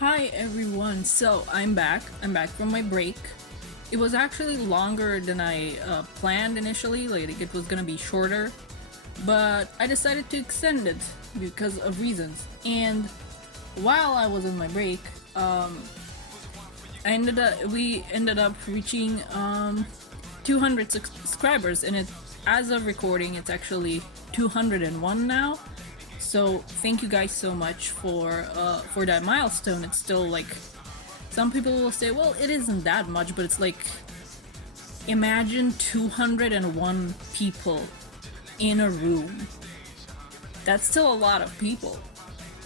Hi everyone, so I'm back from my break. It was actually longer than I planned initially, like it was gonna be shorter, but I decided to extend it because of reasons. And while I was on my break, we ended up reaching 200 subscribers, and as of recording, it's actually 201 now. So thank you guys so much for that milestone. It's still like some people will say, well, it isn't that much, but it's like imagine 201 people in a room. That's still a lot of people.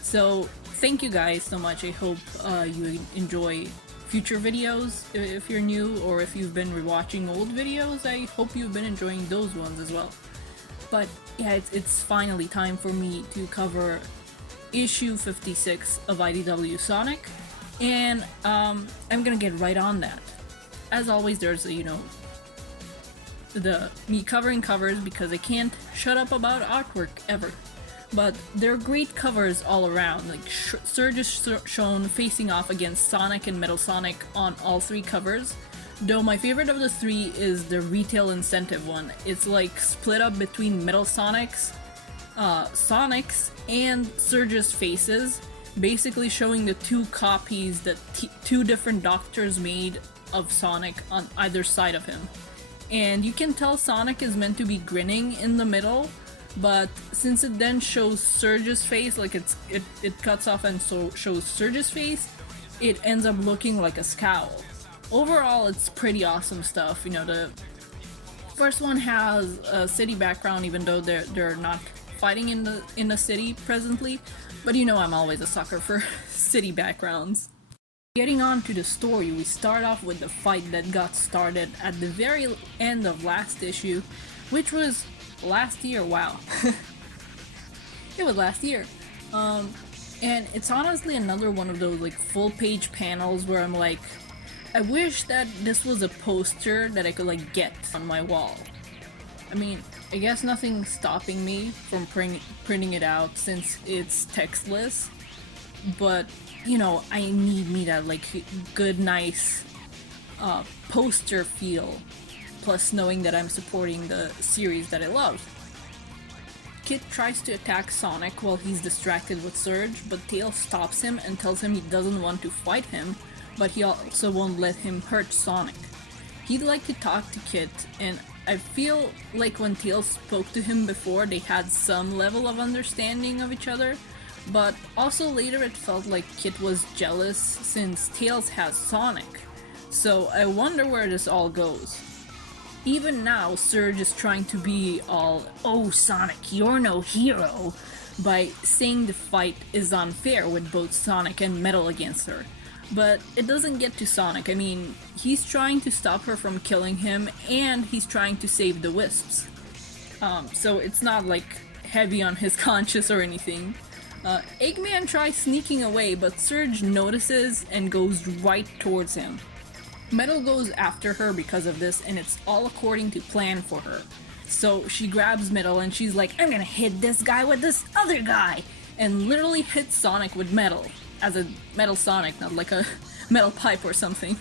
So thank you guys so much. I hope you enjoy future videos if you're new, or if you've been rewatching old videos, I hope you've been enjoying those ones as well. But yeah, it's finally time for me to cover issue 56 of IDW Sonic, and I'm gonna get right on that. As always, there's me covering covers because I can't shut up about artwork ever. But they're great covers all around. Like Surge is shown facing off against Sonic and Metal Sonic on all three covers. Though my favorite of the three is the retail incentive one. It's like split up between Metal Sonic's, and Surge's faces, basically showing the two copies that two different doctors made of Sonic on either side of him. And you can tell Sonic is meant to be grinning in the middle, but since it then shows Surge's face, like it cuts off and shows Surge's face, it ends up looking like a scowl. Overall, it's pretty awesome stuff. The first one has a city background, even though they're not fighting in the city presently. But I'm always a sucker for city backgrounds. Getting on to the story, we start off with the fight that got started at the very end of last issue, which was last year. Wow. It was last year. And it's honestly another one of those like full page panels where I'm like, I wish that this was a poster that I could like get on my wall. I mean, I guess nothing's stopping me from printing it out since it's textless, but I need me that like good, nice poster feel, plus knowing that I'm supporting the series that I love. Kid tries to attack Sonic while he's distracted with Surge, but Tails stops him and tells him he doesn't want to fight him, but he also won't let him hurt Sonic. He'd like to talk to Kid, and I feel like when Tails spoke to him before, they had some level of understanding of each other, but also later it felt like Kid was jealous since Tails has Sonic. So I wonder where this all goes. Even now, Surge is trying to be all, "Oh Sonic, you're no hero," by saying the fight is unfair with both Sonic and Metal against her. But it doesn't get to Sonic. I mean, he's trying to stop her from killing him, and he's trying to save the Wisps. So it's not like heavy on his conscience or anything. Eggman tries sneaking away, but Surge notices and goes right towards him. Metal goes after her because of this, and it's all according to plan for her. So she grabs Metal and she's like, "I'm gonna hit this guy with this other guy!" And literally hits Sonic with Metal. As a Metal Sonic, not like a metal pipe or something.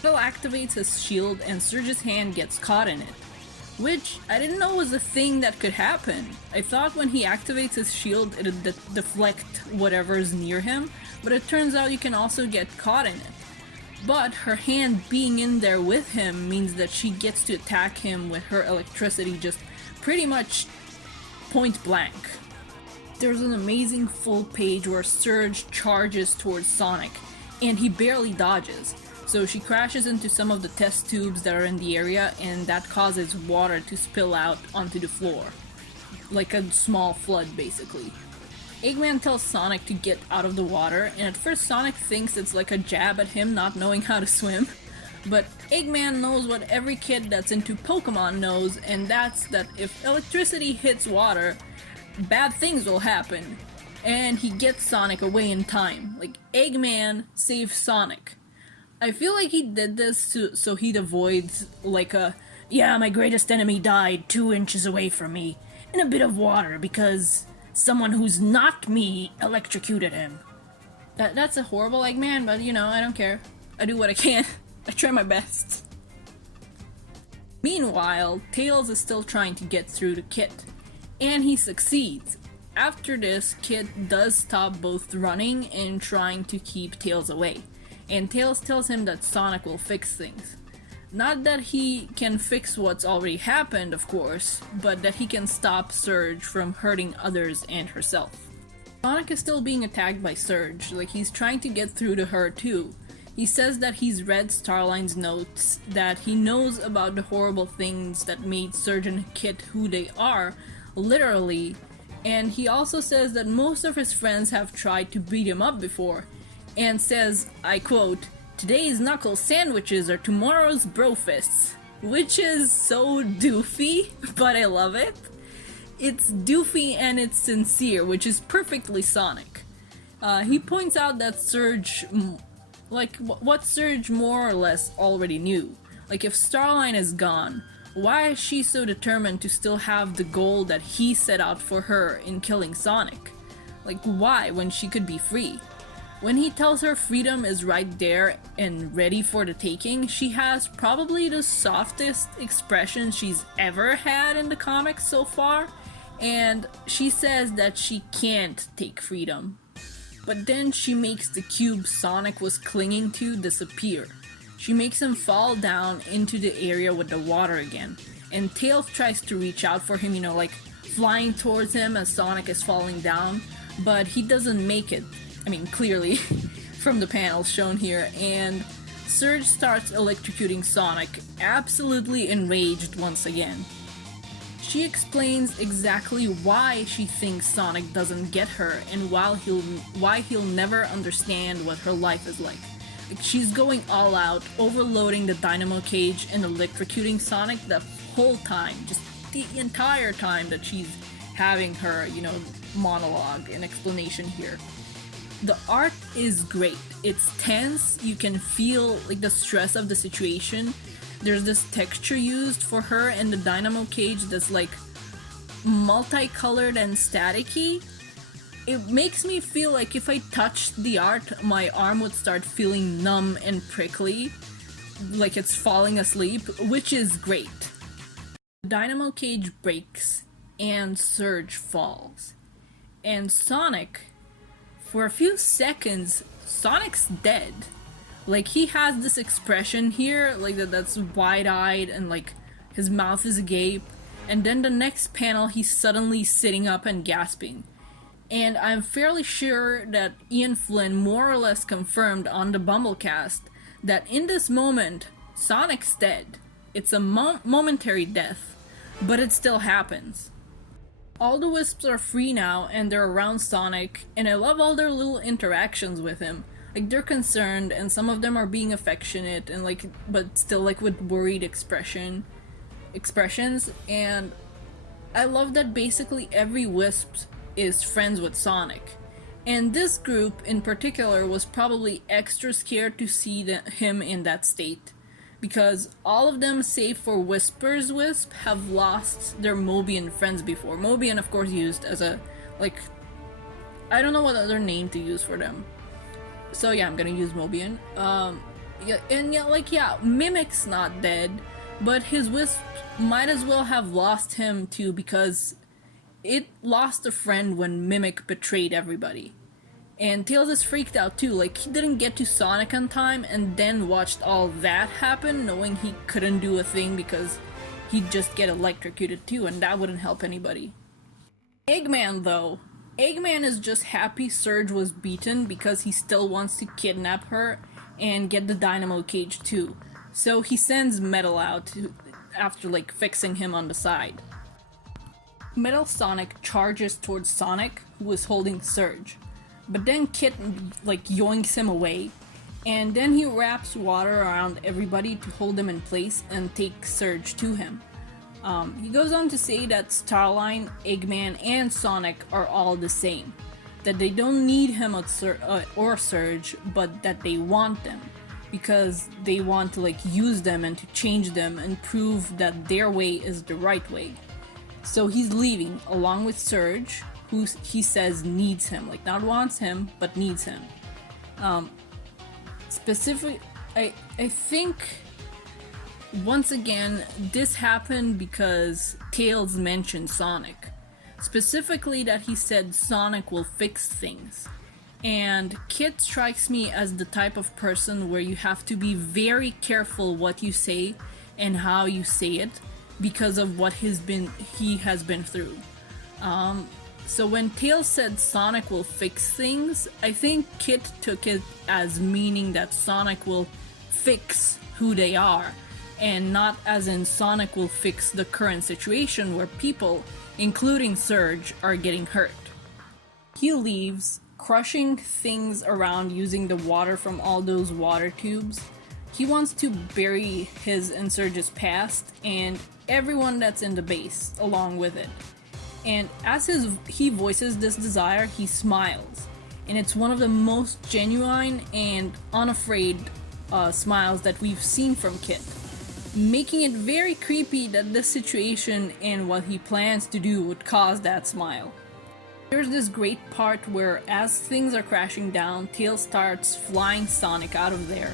Metal activates his shield and Surge's hand gets caught in it. Which I didn't know was a thing that could happen. I thought when he activates his shield it'd deflect whatever's near him, but it turns out you can also get caught in it. But her hand being in there with him means that she gets to attack him with her electricity just pretty much point blank. There's an amazing full page where Surge charges towards Sonic, and he barely dodges. So she crashes into some of the test tubes that are in the area, and that causes water to spill out onto the floor. Like a small flood, basically. Eggman tells Sonic to get out of the water, and at first Sonic thinks it's like a jab at him not knowing how to swim. But Eggman knows what every kid that's into Pokemon knows, and that's that if electricity hits water, bad things will happen. And he gets Sonic away in time. Like, Eggman saves Sonic. I feel like he did this so he'd avoid like a, "Yeah, my greatest enemy died 2 inches away from me in a bit of water because someone who's not me electrocuted him." That's a horrible Eggman, but you know, I don't care. I do what I can. I try my best. Meanwhile, Tails is still trying to get through to Kit, and he succeeds. After this, Kit does stop both running and trying to keep Tails away, and Tails tells him that Sonic will fix things. Not that he can fix what's already happened, of course, but that he can stop Surge from hurting others and herself. Sonic is still being attacked by Surge, like he's trying to get through to her too. He says that he's read Starline's notes, that he knows about the horrible things that made Surge and Kit who they are, literally, and he also says that most of his friends have tried to beat him up before, and says, I quote, "Today's knuckle sandwiches are tomorrow's brofists," which is so doofy, but I love it. It's doofy and it's sincere, which is perfectly Sonic. He points out that Surge, like what Surge more or less already knew. Like if Starline is gone, why is she so determined to still have the goal that he set out for her in killing Sonic? Like why, when she could be free? When he tells her freedom is right there and ready for the taking, she has probably the softest expression she's ever had in the comics so far, and she says that she can't take freedom. But then she makes the cube Sonic was clinging to disappear. She makes him fall down into the area with the water again, and Tails tries to reach out for him, you know, like flying towards him as Sonic is falling down, but he doesn't make it. I mean, clearly, from the panels shown here, and Surge starts electrocuting Sonic, absolutely enraged once again. She explains exactly why she thinks Sonic doesn't get her and why he'll never understand what her life is like. She's going all out, overloading the dynamo cage and electrocuting Sonic the whole time, just the entire time that she's having her, you know, monologue and explanation here. The art is great. It's tense, you can feel like the stress of the situation. There's this texture used for her in the dynamo cage that's like multicolored and staticky. It makes me feel like if I touched the art, my arm would start feeling numb and prickly, like it's falling asleep, which is great. The dynamo cage breaks and Surge falls. And Sonic, for a few seconds, Sonic's dead. Like, he has this expression here, like that's wide-eyed and like his mouth is agape, and then the next panel he's suddenly sitting up and gasping. And I'm fairly sure that Ian Flynn more or less confirmed on the Bumblecast that in this moment, Sonic's dead. It's a momentary death, but it still happens. All the Wisps are free now and they're around Sonic, and I love all their little interactions with him. Like, they're concerned, and some of them are being affectionate, and like, but still like with worried expressions, and I love that basically every Wisp is friends with Sonic. And this group in particular was probably extra scared to see him in that state, because all of them, save for Whisper's Wisp, have lost their Mobian friends before. Mobian, of course, used as a, like, I don't know what other name to use for them. So yeah, I'm gonna use Mobian. Mimic's not dead, but his Wisp might as well have lost him too, because it lost a friend when Mimic betrayed everybody. And Tails is freaked out too, like he didn't get to Sonic on time and then watched all that happen, knowing he couldn't do a thing because he'd just get electrocuted too, and that wouldn't help anybody. Eggman though. Eggman is just happy Surge was beaten because he still wants to kidnap her and get the dynamo cage too. So he sends Metal out after like fixing him on the side. Metal Sonic charges towards Sonic, who is holding Surge. But then Kit like yoinks him away, and then he wraps water around everybody to hold them in place and take Surge to him. He goes on to say that Starline, Eggman, and Sonic are all the same. That they don't need him or Surge, but that they want them. Because they want to like use them and to change them and prove that their way is the right way. So he's leaving along with Surge, who he says needs him. Like, not wants him, but needs him. Specifically, I think once again this happened because Tails mentioned Sonic. Specifically that he said Sonic will fix things. And Kit strikes me as the type of person where you have to be very careful what you say and how you say it because of what he has been through. So when Tails said Sonic will fix things, I think Kit took it as meaning that Sonic will fix who they are, and not as in Sonic will fix the current situation where people, including Surge, are getting hurt. He leaves, crushing things around using the water from all those water tubes. He wants to bury his and Surge's past and everyone that's in the base along with it. And as he voices this desire, he smiles. And it's one of the most genuine and unafraid smiles that we've seen from Kit, making it very creepy that this situation and what he plans to do would cause that smile. There's this great part where as things are crashing down, Tails starts flying Sonic out of there,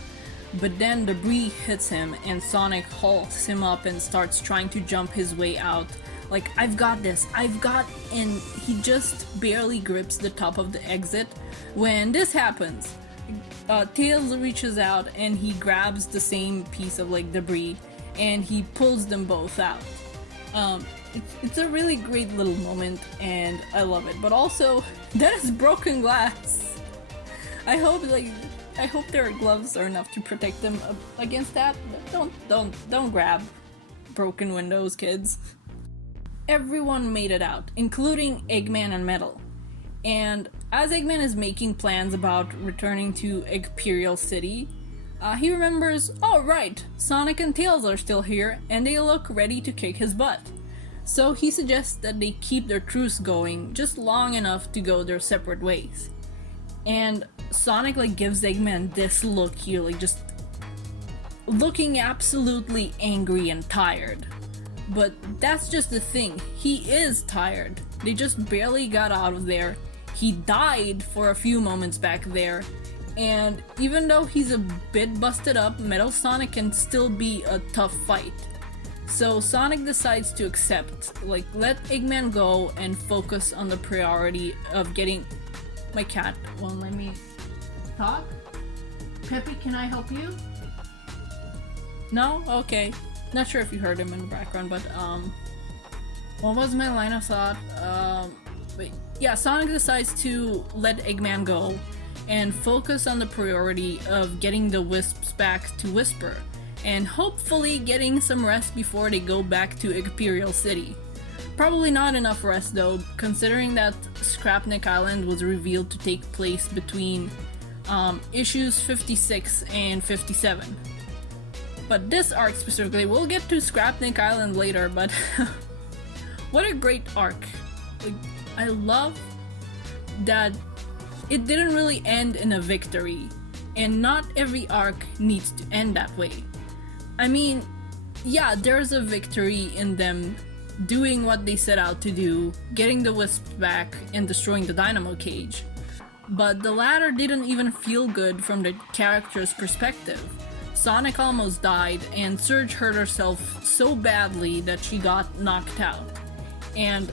but then debris hits him and Sonic halts him up and starts trying to jump his way out. Like, I've got this, and he just barely grips the top of the exit when this happens. Tails reaches out and he grabs the same piece of like debris and he pulls them both out. It's a really great little moment and I love it. But also, that is broken glass. I hope their gloves are enough to protect them against that. But don't grab broken windows, kids. Everyone made it out, including Eggman and Metal. And as Eggman is making plans about returning to Imperial City, he remembers, oh right, Sonic and Tails are still here and they look ready to kick his butt. So he suggests that they keep their truce going just long enough to go their separate ways. And Sonic gives Eggman this look here, just looking absolutely angry and tired. But that's just the thing, he is tired. They just barely got out of there. He died for a few moments back there, and even though he's a bit busted up, Metal Sonic can still be a tough fight. So Sonic decides to accept, let Eggman go and focus on the priority of getting... My cat won't let me talk? Peppy, can I help you? No? Okay. Not sure if you heard him in the background, but what was my line of thought? But yeah, Sonic decides to let Eggman go and focus on the priority of getting the Wisps back to Whisper, and hopefully getting some rest before they go back to Imperial City. Probably not enough rest though, considering that Scrapnik Island was revealed to take place between issues 56 and 57. But this arc specifically, we'll get to Scrapnik Island later, but what a great arc. I love that it didn't really end in a victory, and not every arc needs to end that way. I mean, yeah, there's a victory in them doing what they set out to do, getting the Wisps back and destroying the Dynamo Cage. But the latter didn't even feel good from the character's perspective. Sonic almost died, and Surge hurt herself so badly that she got knocked out. And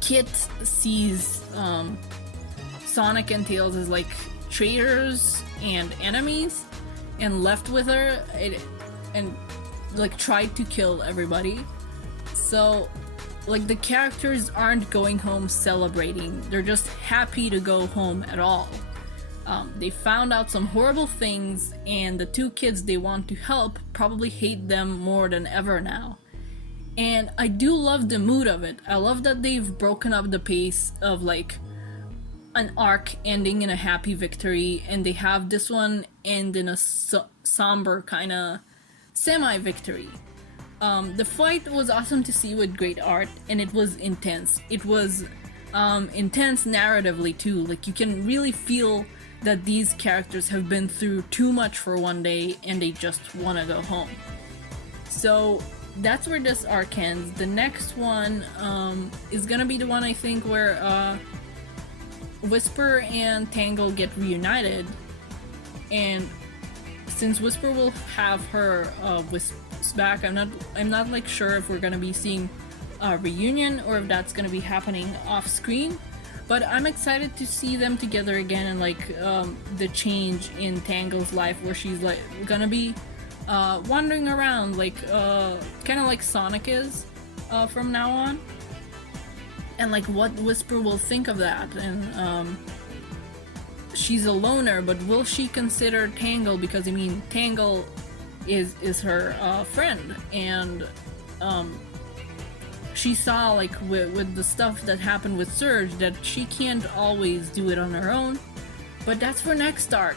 Kit sees Sonic and Tails as traitors and enemies, and left with her and tried to kill everybody. So the characters aren't going home celebrating, they're just happy to go home at all. They found out some horrible things, and the two kids they want to help probably hate them more than ever now. And I do love the mood of it. I love that they've broken up the pace of an arc ending in a happy victory, and they have this one end in a somber kind of semi-victory. The fight was awesome to see with great art, and it was intense. It was intense narratively too. You can really feel that these characters have been through too much for one day and they just want to go home. So that's where this arc ends. The next one is gonna be the one I think where Whisper and Tangle get reunited, and since Whisper will have her wisps back, I'm not like sure if we're gonna be seeing a reunion or if that's gonna be happening off screen. But I'm excited to see them together again, and like the change in Tangle's life where she's like gonna be wandering around like kind of like Sonic is from now on, and like what Whisper will think of that. And she's a loner, but will she consider Tangle? Because I mean, Tangle is her friend, and she saw like with the stuff that happened with Surge that she can't always do it on her own. But that's for next arc.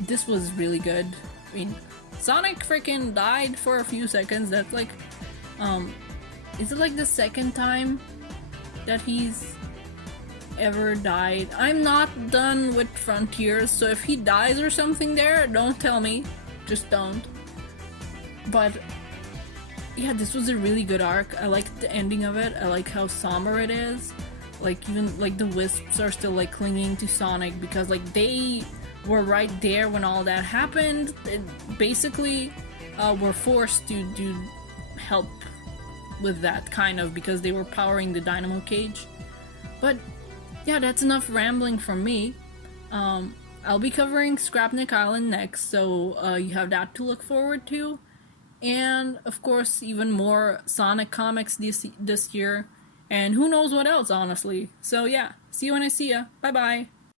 This was really good. I mean, Sonic freaking died for a few seconds. That's like, is it like the second time that he's ever died? I'm not done with Frontiers, so if he dies or something there, don't tell me. Just don't. But yeah, this was a really good arc. I like the ending of it. I like how somber it is. Like even like the Wisps are still like clinging to Sonic because like they were right there when all that happened. It basically were forced to do help with that kind of because they were powering the Dynamo Cage. But yeah, that's enough rambling from me. I'll be covering Scrapnik Island next, so you have that to look forward to. And of course, even more Sonic comics this year, and who knows what else, honestly. So yeah, see you when I see ya. Bye bye.